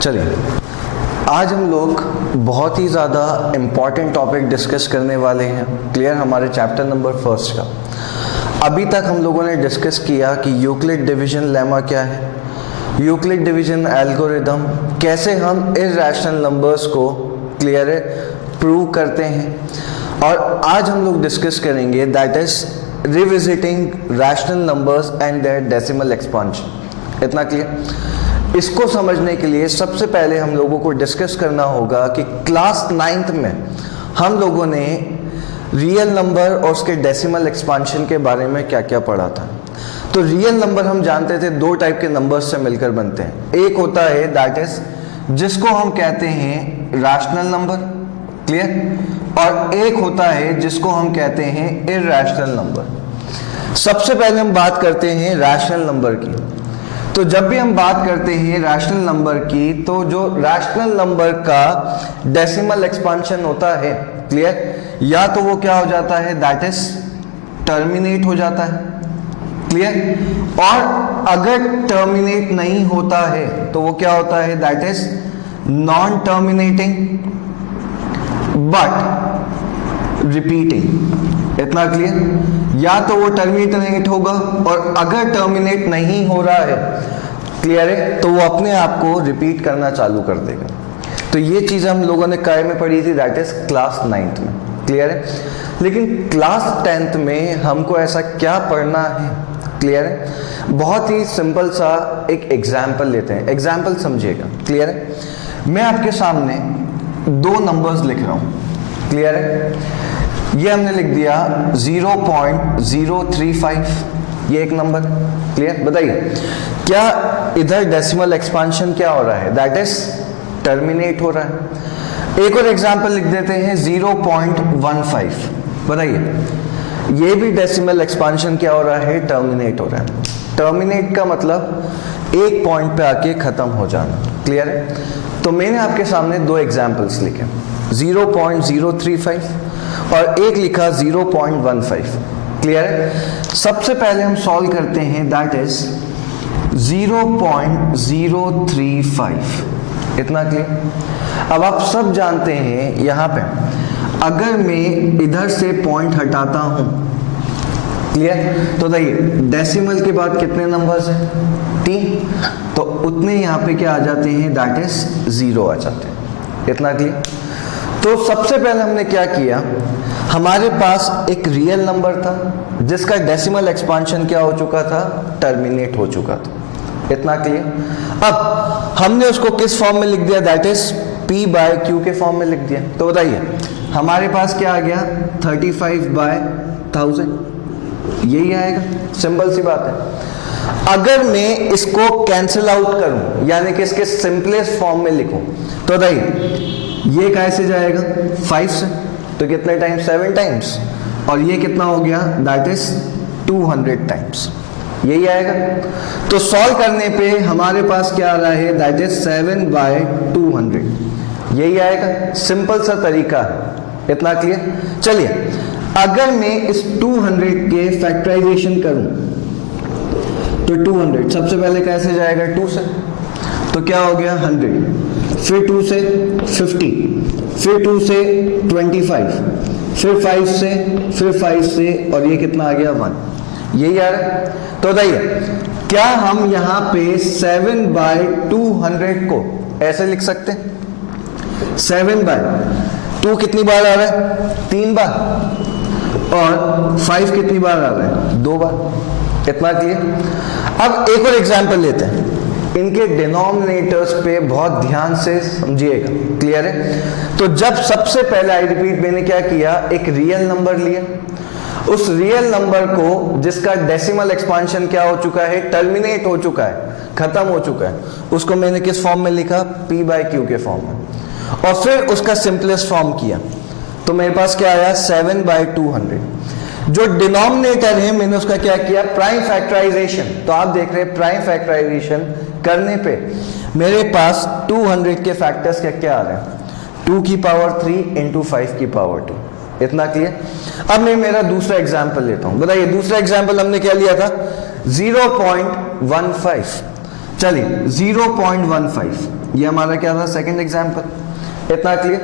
चलिए, आज हम लोग बहुत ही ज़्यादा इम्पॉर्टेंट टॉपिक डिस्कस करने वाले हैं। क्लियर, हमारे चैप्टर नंबर फर्स्ट का। अभी तक हम लोगों ने डिस्कस किया कि यूक्लिड डिवीजन लेमा क्या है, यूक्लिड डिवीजन एल्गोरिदम, कैसे हम इर्रेशनल नंबर्स को क्लियर है प्रूव करते हैं, और आज हम लोग डिस्कस करेंगे that is revisiting rational numbers and their decimal expansion. इतना क्लियर? इसको समझने के लिए सबसे पहले हम लोगों को डिस्कस करना होगा कि क्लास 9th में हम लोगों ने रियल नंबर और उसके डेसिमल एक्सपांशन के बारे में क्या क्या पढ़ा था। तो रियल नंबर हम जानते थे दो टाइप के नंबर्स से मिलकर बनते हैं। एक होता है दैट इज जिसको हम कहते हैं रैशनल नंबर, क्लियर, और एक होता है जिसको हम कहते हैं इर्रेशनल नंबर। सबसे पहले हम बात करते हैं रैशनल नंबर की। तो जब भी हम बात करते हैं रैशनल नंबर की, तो जो रैशनल नंबर का डेसिमल एक्सपांशन होता है, क्लियर, या तो वो क्या हो जाता है दैट इज टर्मिनेट हो जाता है, क्लियर, और अगर टर्मिनेट नहीं होता है तो वो क्या होता है that is non terminating but repeating. इतना क्लियर? या तो वो टर्मिनेट होगा, और अगर टर्मिनेट नहीं हो रहा है, क्लियर है, तो वो अपने आप को रिपीट करना चालू कर देगा। तो ये चीज़ हम लोगों ने काय में पढ़ी थी दैट इज क्लास 9th में, क्लियर है। लेकिन क्लास 10th में हमको ऐसा क्या पढ़ना है, क्लियर है। बहुत ही सिंपल सा एक एग्जाम्पल लेते हैं, एग्जाम्पल समझिएगा, क्लियर है। मैं आपके सामने दो नंबर्स लिख रहा हूं, क्लियर है। ये हमने लिख दिया 0.035, ये एक नंबर, क्लियर। बताइए क्या इधर डेसिमल एक्सपांशन क्या हो रहा है दैट इज टर्मिनेट हो रहा है। एक और एग्जांपल लिख देते हैं 0.15, बताइए ये भी डेसिमल एक्सपांशन क्या हो रहा है, टर्मिनेट हो रहा है। टर्मिनेट का मतलब एक पॉइंट पे आके खत्म हो जाना, क्लियर है। तो मैंने आपके सामने दो एग्जांपल्स लिखे, 0.035 और एक लिखा 0.15, क्लियर है। सबसे पहले हम सॉल्व करते हैं दैट इज 0.035, इतना क्लियर। अब आप सब जानते हैं यहां पे अगर मैं इधर से पॉइंट हटाता हूं, क्लियर, तो देखिए डेसिमल के बाद कितने नंबर्स हैं, 3, तो उतने यहां पे क्या आ जाते हैं दैट इज 0 आ जाते हैं। इतना क्लियर? तो सबसे पहले हमने क्या किया, हमारे पास एक रियल नंबर था जिसका डेसिमल एक्सपांशन क्या हो चुका था, टर्मिनेट हो चुका था। इतना क्लियर? अब हमने उसको किस फॉर्म में लिख दिया दैट इज P/Q के फॉर्म में लिख दिया। तो बताइए हमारे पास क्या आ गया, 35/1000, यही आएगा। सिंपल सी बात है। अगर मैं इसको कैंसिल आउट करूं, यानी कि इसके सिंपलेस्ट फॉर्म में लिखूं, तो बताइए ये कैसे जाएगा, 5 से, तो कितने टाइम्स, 7 टाइम्स, और ये कितना हो गया दैट इज 200 टाइम्स, यही आएगा। तो सॉल्व करने पे हमारे पास क्या आ रहा है दैट इज 7/200, यही आएगा। सिंपल सा तरीका है। इतना क्लियर? चलिए, अगर मैं इस 200 के फैक्टराइजेशन करूं तो 200 सबसे पहले कैसे जाएगा, 2 से, तो क्या हो गया 100, फिर 2 से 50, फिर 2 से 25, फिर 5 से, फिर 5 से, और ये कितना आ गया 1, यही आ रहा है। तो बताइए क्या हम यहाँ पे 7/200 को ऐसे लिख सकते हैं, 7/2 कितनी बार आ रहा है, 3 बार, और 5 कितनी बार आ रहा है, 2 बार। इतना क्लियर? अब एक और एग्जांपल लेते हैं, इनके डिनोमिनेटर्स पे बहुत ध्यान से समझिएगा, क्लियर है। तो जब सबसे पहले आई रिपीट मैंने क्या किया, एक रियल नंबर लिया, उस रियल नंबर को जिसका डेसिमल एक्सपांशन क्या हो चुका है, टर्मिनेट हो चुका है, खत्म हो चुका है, उसको मैंने किस फॉर्म में लिखा, P/Q के फॉर्म में, और फिर उसका सिंपलेस्ट फॉर्म किया, तो मेरे पास क्या आया 7/200। जो डिनोमिनेटर है मैंने उसका क्या किया, प्राइम फैक्टराइजेशन। तो आप देख रहे हैं प्राइम फैक्टराइजेशन करने पे मेरे पास 200 के फैक्टर्स क्या क्या आ रहे हैं, 2 की पावर 3 इंटू 5 की पावर 2। इतना क्लियर? अब मैं मेरा दूसरा एग्जाम्पल लेता हूं। बताइए दूसरा एग्जाम्पल हमने क्या लिया था, 0.15। चलिए 0.15 ये हमारा क्या था, सेकंड एग्जांपल, इतना क्लियर।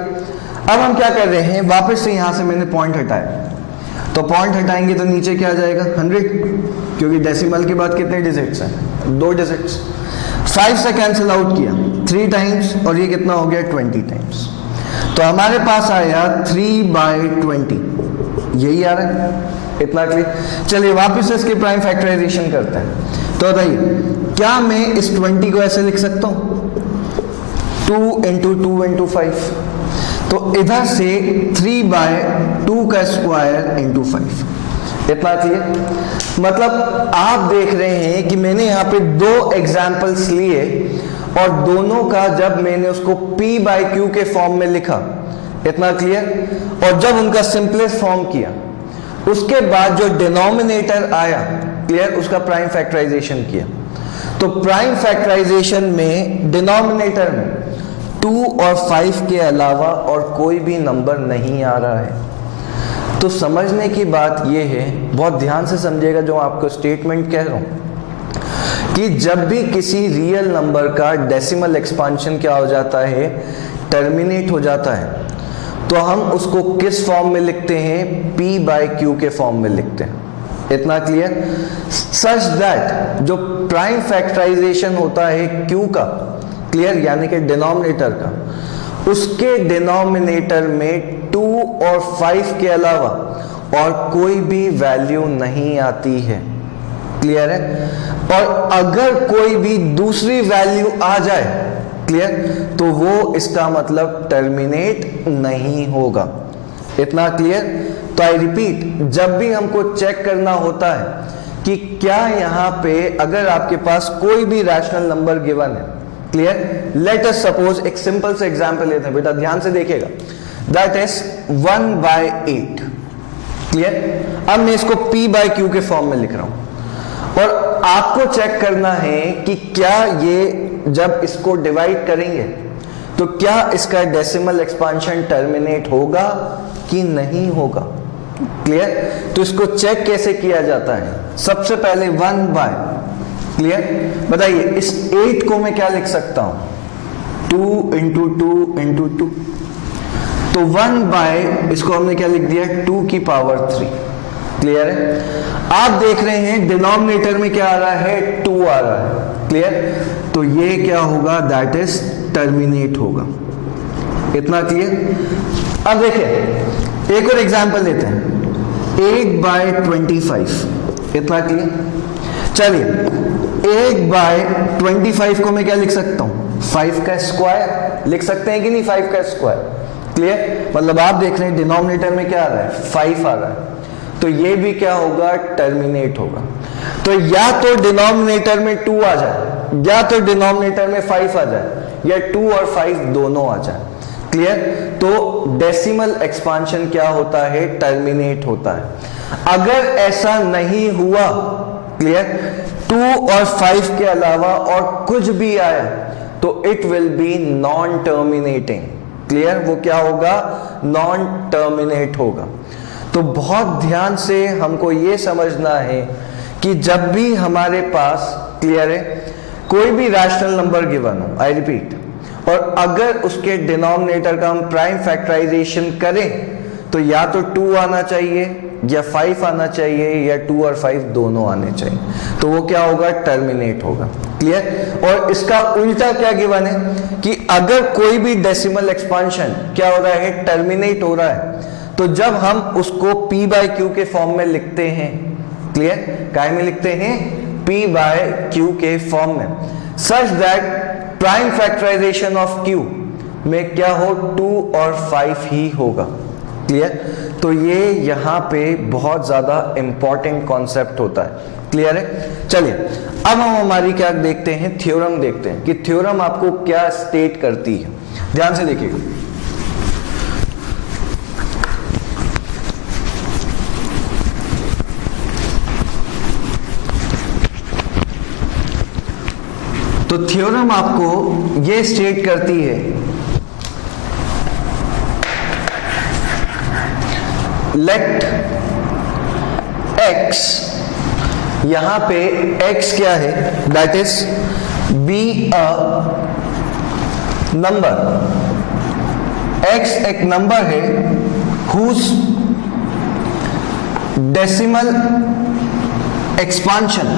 अब हम क्या कर रहे हैं, वापस से यहां से मैंने पॉइंट हटाया, तो पॉइंट हटाएंगे तो नीचे क्या आ जाएगा 100, क्योंकि डेसिमल के बाद कितने डिजिट्स हैं, 2 डिजिट्स। 5 से कैंसिल आउट किया 3 टाइम्स, और ये कितना हो गया 20 टाइम्स, तो हमारे पास आया 3/20, यही आ रहा है, इतना क्लियर। चलिए वापस से इसके प्राइम फैक्टराइजेशन करते हैं। तो बताइए, क्या मैं इस 20 को ऐसे लिख सकता हूं, 2 × 2 × 5, तो इधर से 3/2 का स्क्वायर इंटू 5, इतना क्लियर। मतलब आप देख रहे हैं कि मैंने यहां पे 2 एग्जाम्पल्स लिए, और दोनों का जब मैंने उसको p/q के फॉर्म में लिखा, इतना क्लियर, और जब उनका सिंपलेस्ट फॉर्म किया, उसके बाद जो डिनोमिनेटर आया, क्लियर, उसका प्राइम फैक्टराइजेशन किया। तो प्राइम फैक्टराइजेशन में डिनोमिनेटर में 2 और 5 के अलावा और कोई भी नंबर नहीं आ रहा है। तो समझने की बात यह है, बहुत ध्यान से समझिएगा जो आपको स्टेटमेंट कह रहा हूं, कि जब भी किसी रियल नंबर का डेसिमल एक्सपांशन क्या हो जाता है, टर्मिनेट हो जाता है, तो हम उसको किस फॉर्म में लिखते हैं, p/q के फॉर्म में लिखते हैं, इतना क्लियर। सच दैट जो प्राइम फैक्टराइजेशन होता है q का, क्लियर, यानी कि डिनोमिनेटर का, उसके डिनोमिनेटर में 2 और 5 के अलावा और कोई भी वैल्यू नहीं आती है, क्लियर है। और अगर कोई भी दूसरी वैल्यू आ जाए, क्लियर, तो वो इसका मतलब टर्मिनेट नहीं होगा, इतना क्लियर। तो आई रिपीट, जब भी हमको चेक करना होता है कि क्या यहां पे अगर आपके पास कोई भी रैशनल नंबर गिवन है, क्लियर, लेट अस सपोज एक सिंपल से एग्जांपल लेते हैं, बेटा ध्यान से देखिएगा, दैट इज 1/8, क्लियर। अब मैं इसको p/q के फॉर्म में लिख रहा हूं, और आपको चेक करना है कि क्या ये जब इसको डिवाइड करेंगे तो क्या इसका डेसिमल एक्सपांशन टर्मिनेट होगा कि नहीं होगा, क्लियर। तो इसको चेक कैसे किया जाता है, सबसे पहले 1/, क्लियर। बताइए इस 8 को मैं क्या लिख सकता हूं, 2 × 2 × 2, तो 1/, इसको हमने क्या लिख दिया, 2 की पावर 3, क्लियर है। आप देख रहे हैं डिनोमिनेटर में क्या आ रहा है, 2 आ रहा है, क्लियर। तो ये क्या होगा, दैट इज टर्मिनेट होगा, इतना क्लियर। अब देखिए एक और एग्जांपल लेते हैं, 8/25, इतना क्लियर। चलिए 8/25 को मैं क्या लिख सकता हूं, 5 का स्क्वायर लिख सकते हैं कि नहीं, 5 का स्क्वायर, क्लियर। मतलब आप देख रहे हैं डिनोमिनेटर में क्या आ रहा है, 5 आ रहा है, तो ये भी क्या होगा, टर्मिनेट होगा। तो या तो डिनोमिनेटर में 2 आ जाए, या तो डिनोमिनेटर में 5 आ जाए, या 2 और 5 दोनों आ जाए, क्लियर। तो डेसिमल एक्सपांशन क्या होता है, टर्मिनेट होता है। अगर ऐसा नहीं हुआ, क्लियर, 2 और 5 के अलावा और कुछ भी आया, तो it will be non terminating, clear, वो क्या होगा, नॉन टर्मिनेट होगा। तो बहुत ध्यान से हमको ये समझना है कि जब भी हमारे पास, क्लियर है, कोई भी रैशनल नंबर गिवन हो, आई रिपीट, और अगर उसके डिनोमिनेटर का हम प्राइम फैक्टराइजेशन करें, तो या तो 2 आना चाहिए या 5 आना चाहिए, या 2 और 5 दोनों आने चाहिए, तो वो क्या होगा, टर्मिनेट होगा, क्लियर। और इसका उल्टा क्या गिवन है कि अगर कोई भी डेसिमल एक्सपांशन क्या हो रहा है, टर्मिनेट हो रहा है, तो जब हम उसको p/q के फॉर्म में लिखते हैं, क्लियर, काय में लिखते हैं, p/q के फॉर्म में, such that prime factorisation of q में क्या हो, 2 और 5 ही होगा, क्लियर। तो ये यहां पे बहुत ज्यादा इंपॉर्टेंट कॉन्सेप्ट होता है, क्लियर है। चलिए अब हम हमारी क्या देखते हैं, थ्योरम देखते हैं कि थ्योरम आपको क्या स्टेट करती है। ध्यान से देखिएगा, तो थ्योरम आपको ये स्टेट करती है, लेट x, यहां पे x क्या है, that is be a number, x एक नंबर है whose डेसिमल एक्सपांशन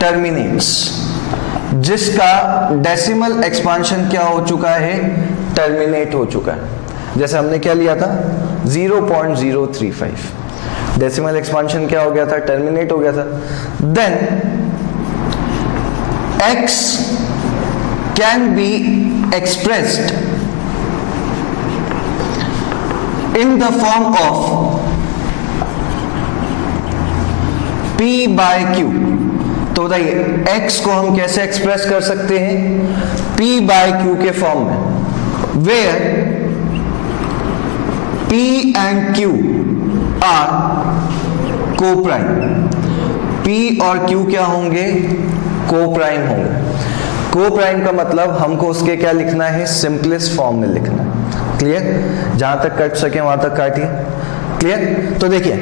टर्मिनेट्स, जिसका डेसिमल एक्सपांशन क्या हो चुका है, टर्मिनेट हो चुका है। जैसे हमने क्या लिया था 0.035, डेसिमल एक्सपांशन क्या हो गया था, टर्मिनेट हो गया था। Then x can be expressed in the form of p by q। तो बताइए x को हम कैसे एक्सप्रेस कर सकते हैं, p by q के फॉर्म में, where p and q are co-prime। p और q क्या होंगे, को-प्राइम होंगे। को-प्राइम का मतलब हमको उसके क्या लिखना है, सिंपलेस्ट फॉर्म में लिखना है। क्लियर, जहां तक कट सके वहां तक काटिए। क्लियर, तो देखिए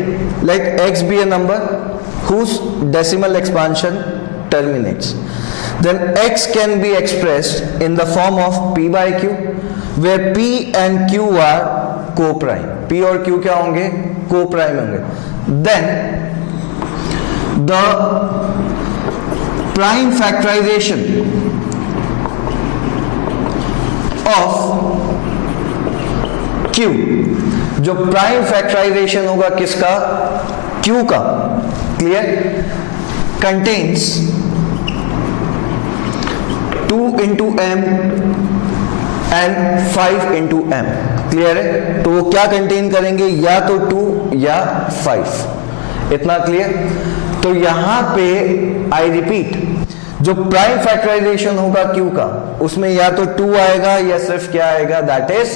late x B A number whose decimal expansion terminates, then x can be expressed in the form of p by q where p and q are co-prime। p और q क्या होंगे, co-prime होंगे। then the prime factorization of q, जो prime factorisation होगा किसका, q का, clear, contains 2 into m and 5 into m। Clear है, तो वो क्या कंटेन करेंगे, या तो 2 या 5, इतना क्लियर। तो यहां पे आई रिपीट, जो प्राइम फैक्टराइजेशन होगा q का, उसमें या तो 2 आएगा या सिर्फ क्या आएगा, दैट इज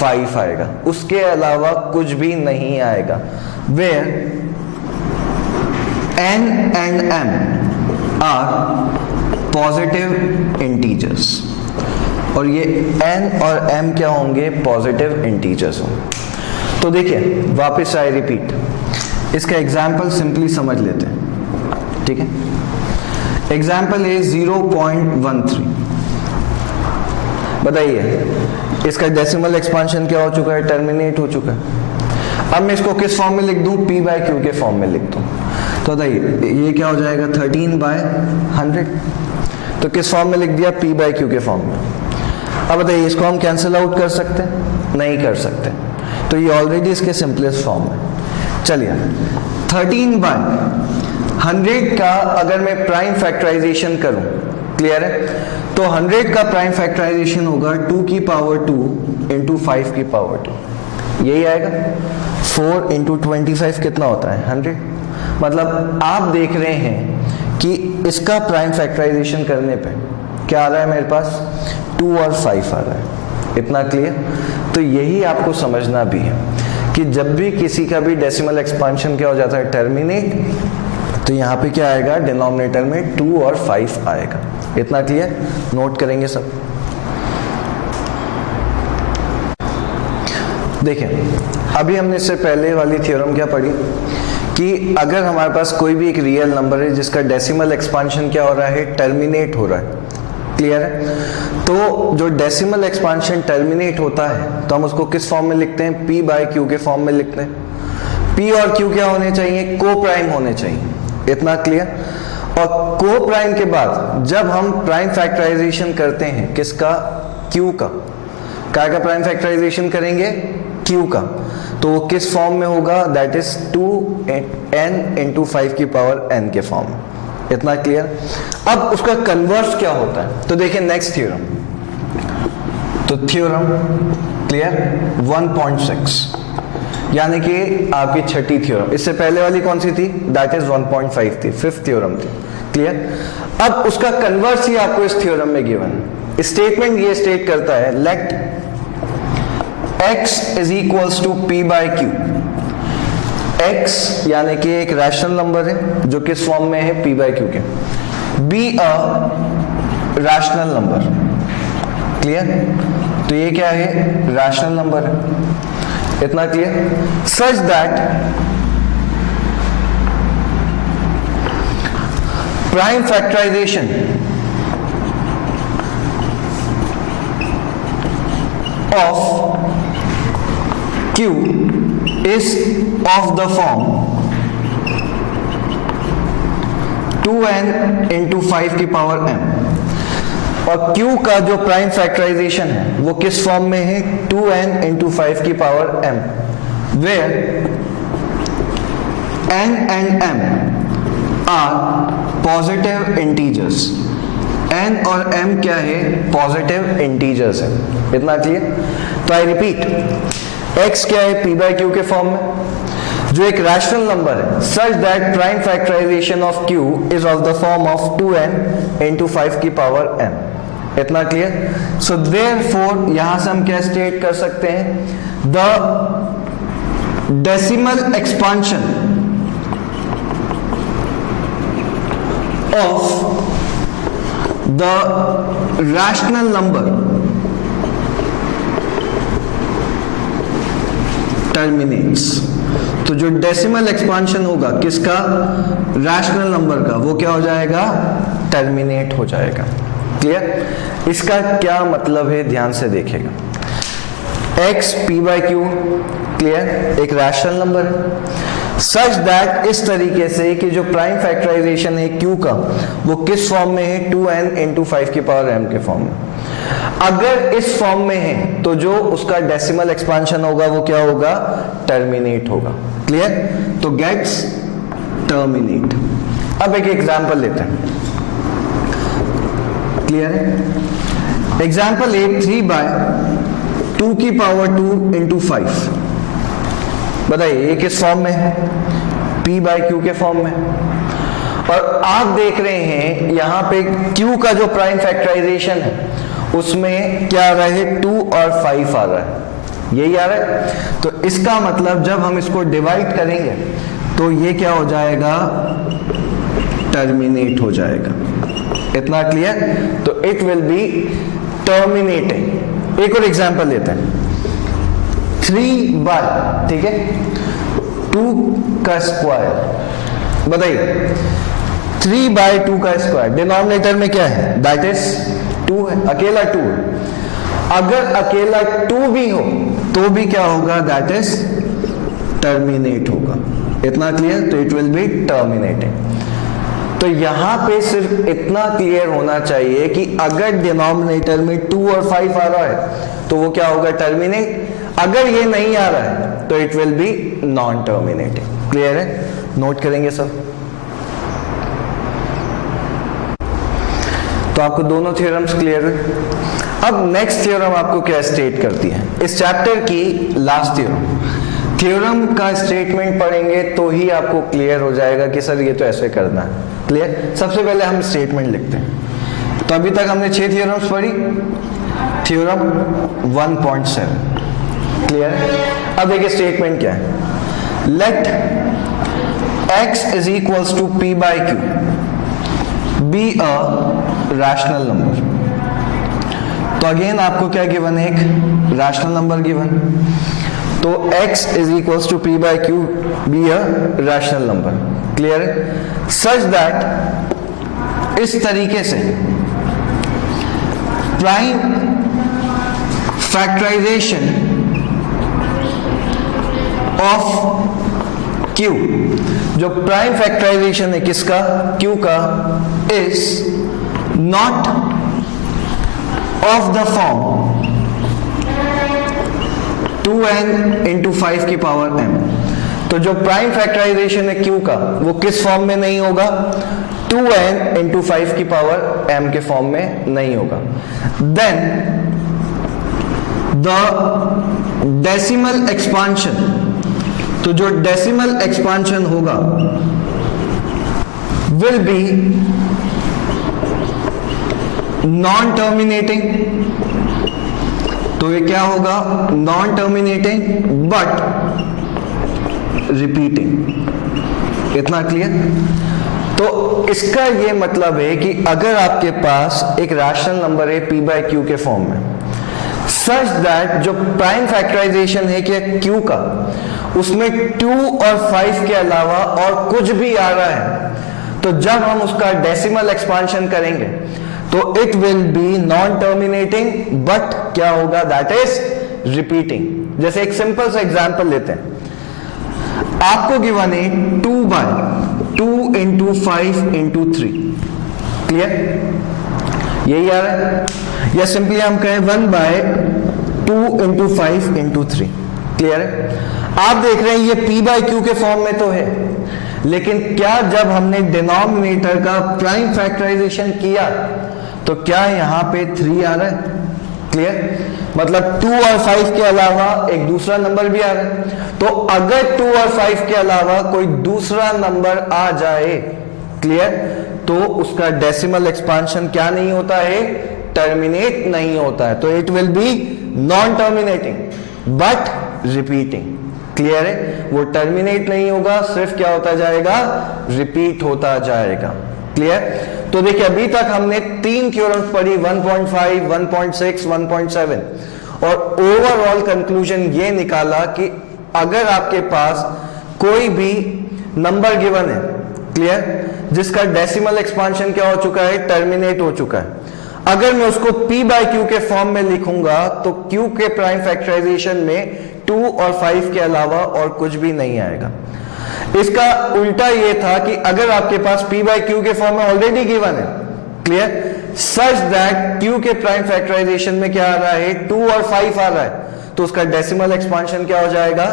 5 आएगा, उसके अलावा कुछ भी नहीं आएगा। Where n and m are positive integers, और ये n और m क्या होंगे, पॉजिटिव इंटीजर्स होंगे। तो देखिए वापस आई रिपीट, इसका एग्जाम्पल सिंपली समझ लेते हैं, ठीक है। एग्जाम्पल है 0.13। बताइए इसका डेसिमल एक्सपांशन क्या हो चुका है, टर्मिनेट हो चुका है। अब मैं इसको किस फॉर्म में लिख दूं, p by q के फॉर्म में लिख दूं। तो बताइए ये क्या हो जाएगा, 13/100। तो किस फॉर्म में लिख दिया, p by q के फॉर्म में। अब बताइए इसको हम कैंसिल आउट कर सकते हैं, नहीं कर सकते, तो ये ऑलरेडी इसके सिंपलेस्ट फॉर्म है। चलिए 13/100 का अगर मैं प्राइम फैक्टराइजेशन करूं, क्लियर है, तो 100 का प्राइम फैक्टराइजेशन होगा 2 की पावर 2 इंटू 5 की पावर 2, यही आएगा। 4 इंटू 25 कितना होता है, 100। मतलब आप देख रहे हैं कि इसका प्राइम फैक्टराइजेशन करने पे क्या आ रहा है मेरे पास, 2 और 5 आ रहा है, इतना क्लियर। तो यही आपको समझना भी है कि जब भी किसी का भी डेसिमल एक्सपांशन क्या हो जाता है, टर्मिनेट, तो यहाँ पे क्या आएगा, डिनोमिनेटर में 2 और 5 आएगा, इतना क्लियर, नोट करेंगे सब। देखिए अभी हमने इससे पहले वाली थ्योरम क्या पढ़ी कि अगर हमारे पास कोई भी एक रियल नंबर है जिसका डेसिमल एक्सपांशन क्या हो रहा है, टर्मिनेट हो रहा है, क्लियर है, तो जो डेसिमल एक्सपांशन टर्मिनेट होता है तो हम उसको किस फॉर्म में लिखते हैं, p by q के फॉर्म में लिखते हैं। p और q क्या होने चाहिए, को प्राइम होने चाहिए, इतना क्लियर। और को प्राइम के बाद जब हम प्राइम फैक्टराइजेशन करते हैं किसका, q का, क्या का प्राइम फैक्टराइजेशन करेंगे, q का, तो वो किस फॉर्म में होगा, दैट इज 2n इंटू 5 की पावर n के फॉर्म में, इतना क्लियर। अब उसका कन्वर्स क्या होता है, तो देखिए नेक्स्ट थ्योरम, तो थ्योरम क्लियर 1.6, यानी कि आपकी छठी थ्योरम। इससे पहले वाली कौन सी थी, दैट इज 1.5 थी, फिफ्थ थ्योरम थी, क्लियर। अब उसका कन्वर्स ही आपको इस थ्योरम में गिवन है। स्टेटमेंट ये स्टेट करता है, let x is equals to p by q। x यानी कि एक रैशनल नंबर है जो किस फॉर्म में है, p by q के, be a rational number, clear. तो ये क्या है, रैशनल नंबर है, इतना clear. Such that prime factorisation of Q is of the form 2n into 5 की पावर m, और Q का जो प्राइम फैक्टराइजेशन है वो किस फॉर्म में है? 2n into 5 की power m, where n and m are positive integers. n और m क्या है? पॉजिटिव इंटीजर्स है. इतना क्लियर? तो आई रिपीट, x क्या है? p बाई क्यू के फॉर्म में, जो एक रैशनल नंबर है, such that prime factorisation of q is of the form of 2n into 5 की पावर m. इतना क्लियर? सो देयरफॉर यहां से हम क्या स्टेट कर सकते हैं? The decimal expansion of the rational number terminates. तो जो डेसिमल एक्सपांशन होगा किसका? रैशनल नंबर का, वो क्या हो जाएगा? टर्मिनेट हो जाएगा. क्लियर? इसका क्या मतलब है ध्यान से देखिएगा. x p by Q, clear, एक रैशनल नंबर है सच दैट, इस तरीके से कि जो प्राइम फैक्टराइजेशन है q का वो किस फॉर्म में है? 2n into 5 की पावर m के फॉर्म में. अगर इस फॉर्म में है तो जो उसका डेसिमल एक्सपांशन होगा वो क्या होगा? टर्मिनेट होगा. क्लियर? तो गेट्स टर्मिनेट. अब एक एग्जांपल लेते हैं. क्लियर है? एग्जांपल 8, 3 बाय 2 की पावर 2 into 5. बताइए ये किस फॉर्म में है? p बाई क्यू के फॉर्म में. और आप देख रहे हैं यहां पे q का जो प्राइम फैक्टराइजेशन है उसमें क्या आ रहा है? 2 और 5 आ रहा है. यही आ रहा है. तो इसका मतलब जब हम इसको डिवाइड करेंगे तो ये क्या हो जाएगा? टर्मिनेट हो जाएगा. इतना क्लियर? तो इट विल बी टर्मिनेटिंग. एक और एग्जांपल लेते हैं. 3 बाय, ठीक है, 2 का स्क्वायर. बताइए 3 बाय 2 का स्क्वायर डिनोमिनेटर में क्या है? दैट इज 2 है, अकेला 2 है. अगर अकेला 2 भी हो तो भी क्या होगा? दैट इज टर्मिनेट होगा. इतना क्लियर? तो इट विल बी टर्मिनेटिंग. तो यहां पे सिर्फ इतना क्लियर होना चाहिए कि अगर डिनोमिनेटर में 2 और 5 आ रहा है तो वो क्या होगा? टर्मिनेट. अगर ये नहीं आ रहा है तो it will be non terminating. Clear है? नोट करेंगे सब. तो आपको दोनों थ्योरम्स क्लियर है. अब नेक्स्ट थ्योरम आपको क्या स्टेट करती है? इस चैप्टर की लास्ट थ्योरम. थ्योरम का स्टेटमेंट पढ़ेंगे तो ही आपको क्लियर हो जाएगा कि सर ये तो ऐसे करना है. क्लियर? सबसे पहले हम स्टेटमेंट लिखते हैं. तो अभी तक हमने 6 थ्योरम्स पढ़ी. थ्योरम 1.7. क्लियर? अब देखिए स्टेटमेंट क्या है. Let x is equals to p by q be a rational number. तो अगेन आपको क्या गिवन है? एक रैशनल नंबर गिवन. तो x is equals to p by q be a rational number. Clear है? सच दैट, इस तरीके से प्राइम फैक्टराइजेशन ऑफ Q, जो प्राइम फैक्टराइजेशन है किसका? Q का, is not of the form 2n into 5 की पावर m. तो जो प्राइम फैक्टराइजेशन है Q का वो किस फॉर्म में नहीं होगा? 2n into 5 की पावर m के फॉर्म में नहीं होगा. देन द डेसिमल एक्सपांशन, तो जो डेसिमल एक्सपांशन होगा विल बी नॉन टर्मिनेटिंग. तो ये क्या होगा? Non terminating but repeating. इतना क्लियर? तो इसका ये मतलब है कि अगर आपके पास एक रैशनल नंबर है p बाई क्यू के फॉर्म में, सच दैट जो प्राइम फैक्टराइजेशन है कि q का उसमें 2 और 5 के अलावा और कुछ भी आ रहा है तो जब हम उसका डेसिमल एक्सपांशन करेंगे तो it will be non terminating, but क्या होगा, दैट इज रिपीटिंग। जैसे एक सिंपल सा एग्जांपल लेते हैं, आपको गिवन है 2/2 इंटू 5 इंटू 3, क्लियर, यही आ रहा है, या सिंपली हम कहें 1/2 इंटू 5 इंटू 3, क्लियर है। आप देख रहे हैं ये p/q के फॉर्म में तो है, लेकिन क्या जब हमने डिनोमिनेटर का प्राइम फैक्टराइजेशन किया तो क्या यहां पे 3 आ रहा है, क्लियर, मतलब 2 और 5 के अलावा एक दूसरा नंबर भी आ रहा है। तो अगर 2 और 5 के अलावा कोई दूसरा नंबर आ जाए, क्लियर, तो उसका डेसिमल एक्सपांशन क्या नहीं होता है, टर्मिनेट नहीं होता है। तो it will be non terminating but repeating, clear है, वो टर्मिनेट नहीं होगा, सिर्फ क्या होता जाएगा, रिपीट होता जाएगा, क्लियर। तो देखिए अभी तक हमने 3 थ्योरम्स पढ़ी, 1.5, 1.6, 1.7, और ओवरऑल कंक्लूजन ये निकाला कि अगर आपके पास कोई भी नंबर गिवन है, क्लियर, जिसका डेसिमल एक्सपांशन क्या हो चुका है, टर्मिनेट हो चुका है, अगर मैं उसको p/q के फॉर्म में लिखूंगा तो q के प्राइम फैक्टराइजेशन में 2 और 5 के अलावा और कुछ भी नहीं आएगा। इसका उल्टा ये था कि अगर आपके पास p/q के फॉर्म में ऑलरेडी गिवन है, क्लियर, सच दैट q के प्राइम फैक्टराइजेशन में क्या आ रहा है, 2 और 5 आ रहा है, तो उसका डेसिमल एक्सपांशन क्या हो जाएगा,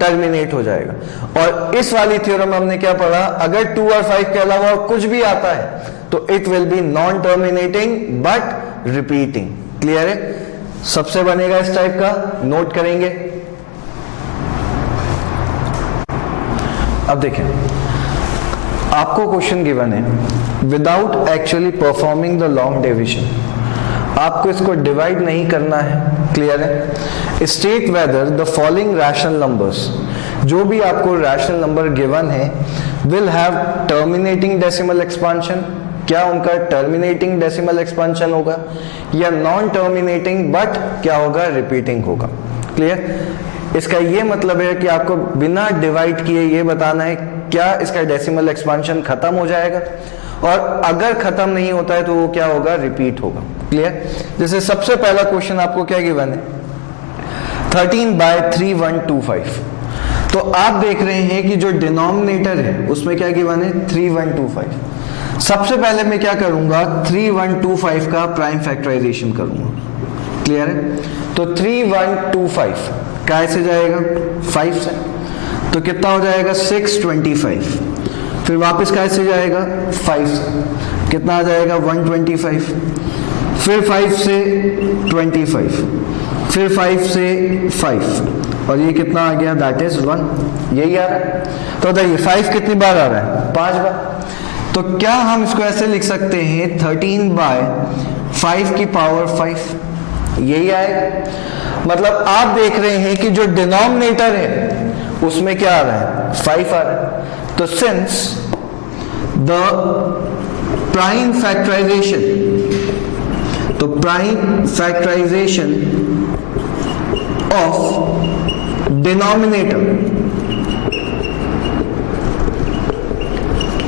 टर्मिनेट हो जाएगा। और इस वाली थ्योरम हमने क्या पढ़ा, अगर 2 और 5 के अलावा और कुछ भी आता है तो it will be non terminating but repeating, clear है। सबसे बनेगा इस टाइप का, नोट करेंगे। अब देखें, आपको क्वेश्चन गिवन है, without actually performing the long division, आपको इसको डिवाइड नहीं करना है, क्लियर है। State whether the following rational numbers, जो भी आपको रैशनल नंबर गिवन है, will have terminating decimal expansion, क्या उनका टर्मिनेटिंग डेसिमल एक्सपांशन होगा, या नॉन टर्मिनेटिंग बट क्या होगा, रिपीटिंग होगा, क्लियर। इसका ये मतलब है कि आपको बिना डिवाइड किए ये बताना है क्या इसका डेसिमल एक्सपांशन खत्म हो जाएगा, और अगर खत्म नहीं होता है तो वो क्या होगा, रिपीट होगा, क्लियर। जैसे सबसे पहला क्वेश्चन आपको क्या गिवन है, 13/3125, तो आप देख रहे हैं कि जो डिनोमिनेटर है उसमें क्या गिवन है, 3125। सबसे पहले मैं क्या करूंगा, 3125 का प्राइम फैक्टराइजेशन करूंगा, क्लियर है। तो 3125 कैसे जाएगा, 5 से, तो कितना हो जाएगा, 625, फिर वापस कैसे जाएगा, 5 से, कितना आ जाएगा, 125, फिर 5 से 25, फिर 5 से 5, और ये कितना आ गया, दैट इज 1, यही आ रहा है। तो देखिए 5 कितनी बार आ रहा है, 5 बार। तो क्या हम इसको ऐसे लिख सकते हैं, 13/5 की पावर 5, यही आएगा। मतलब आप देख रहे हैं कि जो डिनोमिनेटर है उसमें क्या आ रहा है, 5 आ रहा है। तो सिंस द प्राइम फैक्टराइजेशन, तो prime factorisation of denominator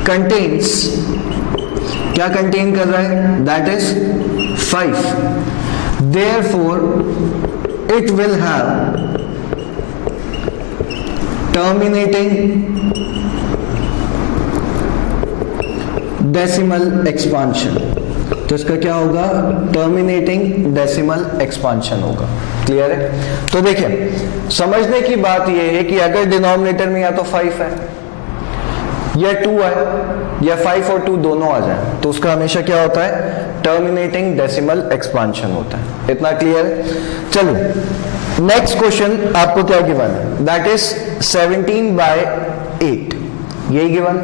contains, क्या कंटेन कर रहा है, that is 5, therefore it will have terminating decimal expansion, तो इसका क्या होगा, टर्मिनेटिंग डेसिमल एक्सपांशन होगा, क्लियर है। तो देखिए समझने की बात यह है कि अगर डिनोमिनेटर में या तो 5 है या 2 है, या 5 और 2 दोनों आ जाए, तो उसका हमेशा क्या होता है, टर्मिनेटिंग डेसिमल एक्सपांशन होता है। इतना क्लियर है। चलो नेक्स्ट क्वेश्चन आपको क्या गिवन है, दैट इज 17/8, यही गिवन।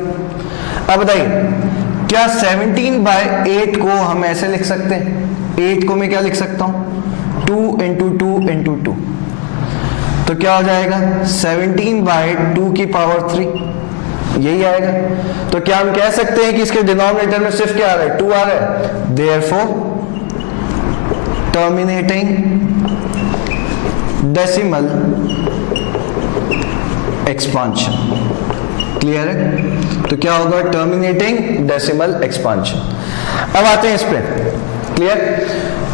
अब बताइए क्या 17/8 को हम ऐसे लिख सकते हैं, 8 को मैं क्या लिख सकता हूं, 2 × 2 × 2, तो क्या हो जाएगा, 17/2 की पावर 3, यही आएगा। तो क्या हम कह सकते हैं कि इसके डिनोमिनेटर में सिर्फ क्या आ रहा है, 2 आ रहा है, therefore terminating decimal expansion, clear है? तो क्या होगा? Terminating decimal expansion. अब आते हैं इस पे, क्लियर?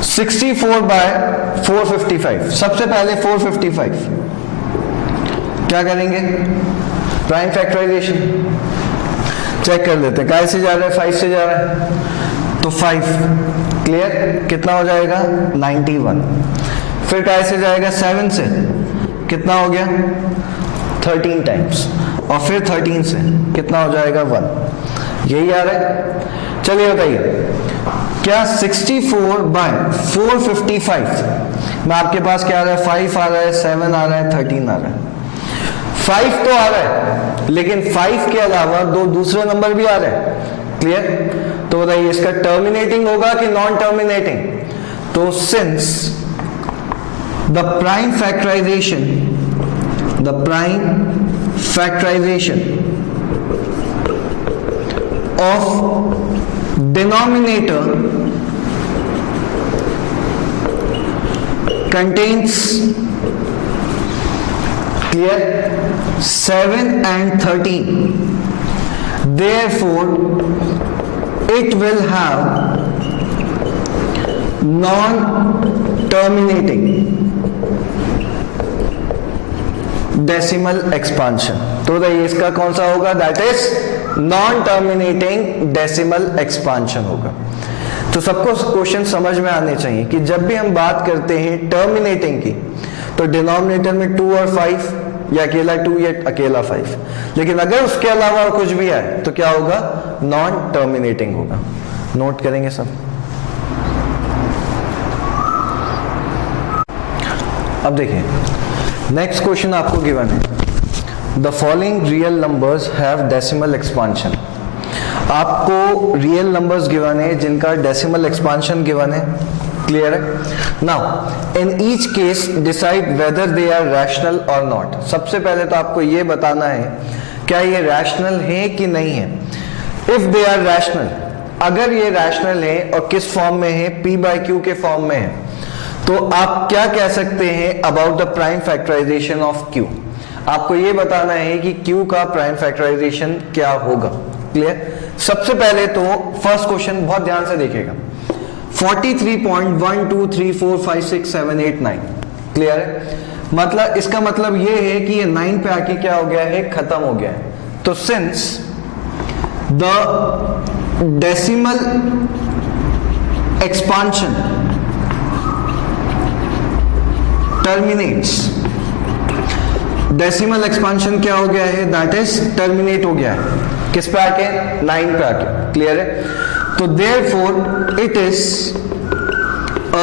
64/455, सबसे पहले 455 क्या करेंगे? प्राइम फैक्टराइजेशन चेक कर लेते हैं। काय से जा रहा है? 5 से जा रहा है, तो 5, क्लियर? कितना हो जाएगा? 91। फिर काय से जाएगा? 7 से, कितना हो गया? 13 टाइम्स, और फिर 13 से कितना हो जाएगा? 1। यही आ रहा है? चलिए बताइए, क्या 64/455 में आपके पास क्या आ रहा है? 5 आ रहा है, 7 आ रहा है, 13 आ रहा है। 5 तो आ रहा है, लेकिन 5 के अलावा 2 दूसरे नंबर भी आ रहे हैं, क्लियर? तो बताइए इसका टर्मिनेटिंग होगा कि नॉन टर्मिनेटिंग? तो since the prime factorisation of denominator contains, clear, 7 and 13, therefore it will have non-terminating decimal expansion. तो बताइए इसका कौन सा होगा? That is non terminating decimal expansion होगा। तो सबको क्वेश्चन समझ में आने चाहिए कि जब भी हम बात करते हैं टर्मिनेटिंग की, तो डिनोमिनेटर में 2 और 5, या अकेला 2 या अकेला 5, लेकिन अगर उसके अलावा और कुछ भी है तो क्या होगा? नॉन टर्मिनेटिंग होगा। नोट करेंगे सब। अब देखिए नेक्स्ट क्वेश्चन आपको गिवन है, the following real numbers have decimal expansion. आपको रियल नंबर्स गिवन है जिनका डेसिमल एक्सपांशन गिवन है, क्लियर है? Now in each case decide whether they are rational और नॉट। सबसे पहले तो आपको ये बताना है क्या ये रैशनल है कि नहीं है। इफ दे आर रैशनल, अगर ये रैशनल है और किस फॉर्म में है? p/q के फॉर्म में है, तो आप क्या कह सकते हैं about the prime factorisation of q? आपको यह बताना है कि q का प्राइम फैक्टराइजेशन क्या होगा, क्लियर? सबसे पहले तो फर्स्ट क्वेश्चन बहुत ध्यान से देखिएगा, 43.123456789, क्लियर है? मतलब इसका मतलब यह है कि ये 9 पे आके क्या हो गया है? खत्म हो गया है। तो since the decimal expansion terminates, decimal expansion क्या हो गया है? दैट इज टर्मिनेट हो गया है, किस पे आके? 9 पे आके, क्लियर है? तो therefore it is a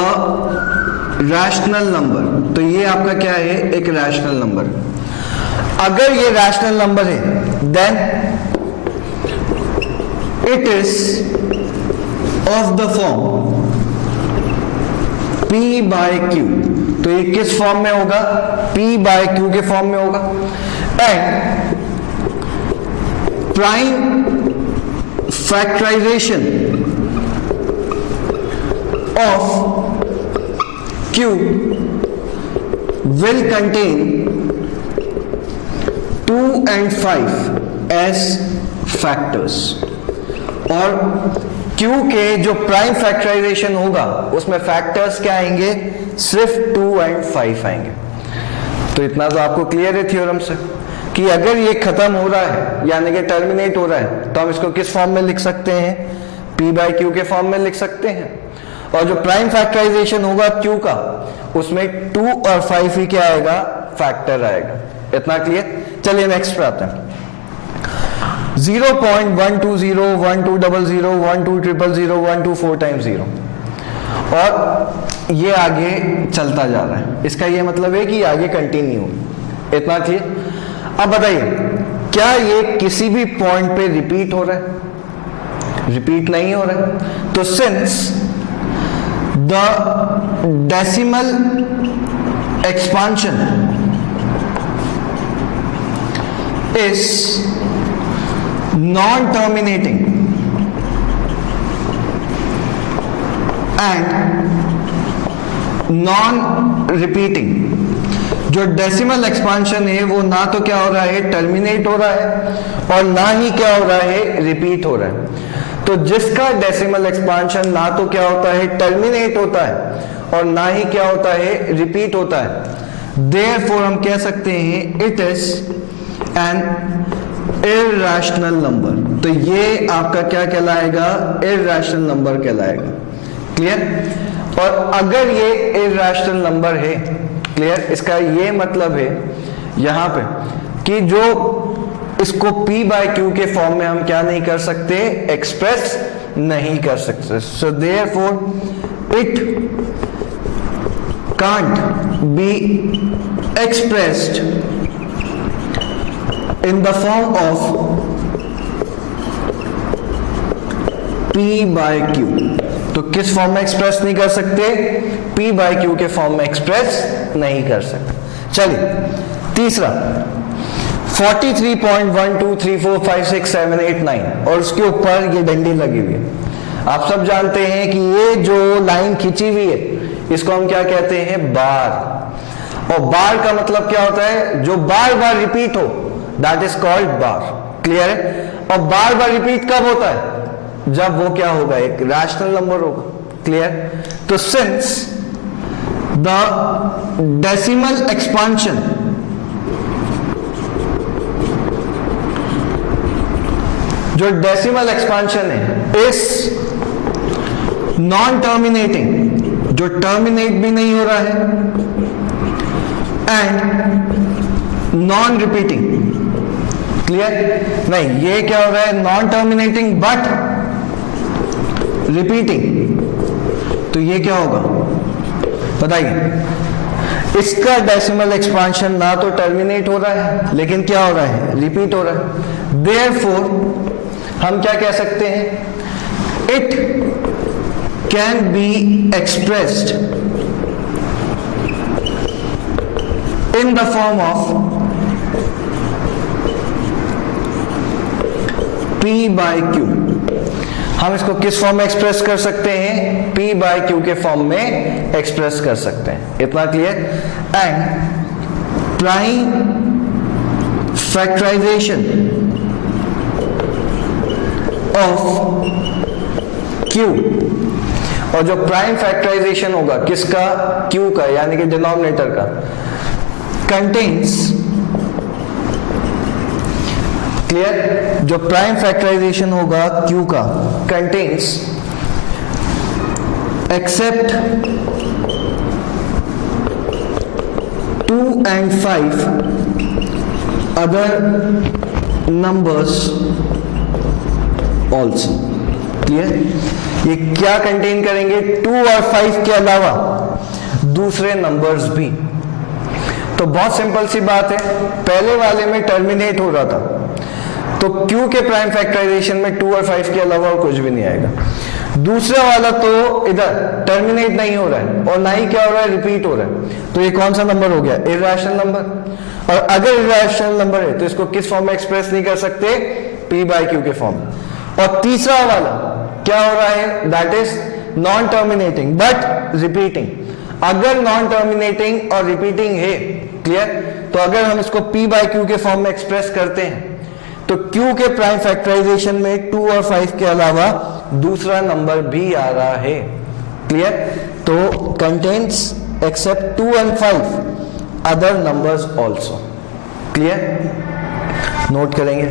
rational number. तो ये आपका क्या है? एक रैशनल नंबर। अगर ये रैशनल नंबर है then it is of the form p/q। तो ये किस फॉर्म में होगा? p/q के फॉर्म में होगा। And prime factorisation of q will contain 2 and 5 as factors। और Q के जो प्राइम फैक्टराइजेशन होगा उसमें फैक्टर्स क्या आएंगे? सिर्फ 2 and 5 आएंगे। तो इतना तो आपको क्लियर है थ्योरम से कि अगर ये खत्म हो रहा है यानी कि टर्मिनेट हो रहा है तो हम इसको किस फॉर्म में लिख सकते हैं? p/q के फॉर्म में लिख सकते हैं। और जो प्राइम फैक्टराइजेशन होगा Q का उसमें 2 और 5 ही क्या आएगा? फैक्टर आएगा। इतना क्लियर? चलिए नेक्स्ट पे आते हैं। 0.120 1200 12000 124 टाइम्स 0, और ये आगे चलता जा रहा है। इसका ये मतलब है कि आगे कंटिन्यू। इतना क्लियर? अब बताइए क्या ये किसी भी पॉइंट पे रिपीट हो रहा है? रिपीट नहीं हो रहा है। तो since the decimal expansion is non-terminating and non-repeating, जो डेसिमल एक्सपांशन है वो ना तो क्या हो रहा है, टर्मिनेट हो रहा है, और ना ही क्या हो रहा है, रिपीट हो रहा है। तो जिसका डेसिमल एक्सपांशन ना तो क्या होता है, टर्मिनेट होता है, और ना ही क्या होता है, रिपीट होता है, देयरफॉर हम कह सकते हैं it is an irrational number. तो ये आपका क्या कहलाएगा, इर्रेशनल नंबर कहलाएगा। क्लियर। और अगर ये इर्रेशनल नंबर है, क्लियर, इसका ये मतलब है यहां पे कि जो इसको P बाय Q के फॉर्म में हम क्या नहीं कर सकते, एक्सप्रेस नहीं कर सकते। So therefore it can't be expressed in the form of P by Q। तो किस फॉर्म में एक्सप्रेस नहीं कर सकते, P बाय Q के फॉर्म में एक्सप्रेस नहीं कर सकते। चलिए तीसरा 43.12345678 और उसके ऊपर ये डंडी लगी हुई है। आप सब जानते हैं कि ये जो लाइन खींची हुई है इसको हम क्या कहते हैं, बार। और बार का मतलब क्या होता है, जो बार बार रिपीट हो, that is called bar. Clear है। और बार बार रिपीट कब होता है, जब वो क्या होगा, एक रैशनल नंबर होगा। क्लियर। तो सिंस द डेसिमल एक्सपांशन जो डेसिमल एक्सपांशन है इस नॉन टर्मिनेटिंग, जो टर्मिनेट भी नहीं हो रहा है, एंड नॉन रिपीटिंग। क्लियर। नहीं, ये क्या हो रहा है, नॉन टर्मिनेटिंग बट रिपीटिंग। तो ये क्या होगा बताइए, इसका डेसिमल एक्सपांशन ना तो टर्मिनेट हो रहा है, लेकिन क्या हो रहा है, रिपीट हो रहा है। देयरफॉर हम क्या कह सकते हैं, it can be expressed in the form of P by Q। हम इसको किस फॉर्म में एक्सप्रेस कर सकते हैं, P बाय Q के फॉर्म में एक्सप्रेस कर सकते हैं। इतना clear. And prime factorisation of Q, और जो प्राइम फैक्टराइजेशन होगा किसका, Q का, यानी कि डिनोमिनेटर का, कंटेन्स, क्लियर, जो प्राइम फैक्टराइजेशन होगा Q का contains except 2 and 5 other numbers also. Clear. ये क्या कंटेन करेंगे, 2 और 5 के अलावा दूसरे नंबर्स भी। तो बहुत सिंपल सी बात है, पहले वाले में टर्मिनेट हो रहा था, तो Q के प्राइम फैक्टराइजेशन में 2 और 5 के अलावा और कुछ भी नहीं आएगा। दूसरा वाला तो इधर टर्मिनेट नहीं हो रहा है और ना ही क्या हो रहा है, रिपीट हो रहा है। तो ये कौन सा नंबर हो गया, इर्रेशनल नंबर। और अगर इर्रेशनल नंबर है तो इसको किस फॉर्म में एक्सप्रेस नहीं कर सकते, P बाय Q के फॉर्म। और तीसरा वाला क्या हो रहा है, that is non terminating but repeating. अगर नॉन टर्मिनेटिंग और रिपीटिंग है, क्लियर, तो अगर हम इसको P बाय Q के फॉर्म में एक्सप्रेस करते हैं तो Q के प्राइम फैक्टराइजेशन में 2 और 5 के अलावा दूसरा नंबर भी आ रहा है। क्लियर। तो contains except 2 and 5 other numbers also. Clear. Note करेंगे।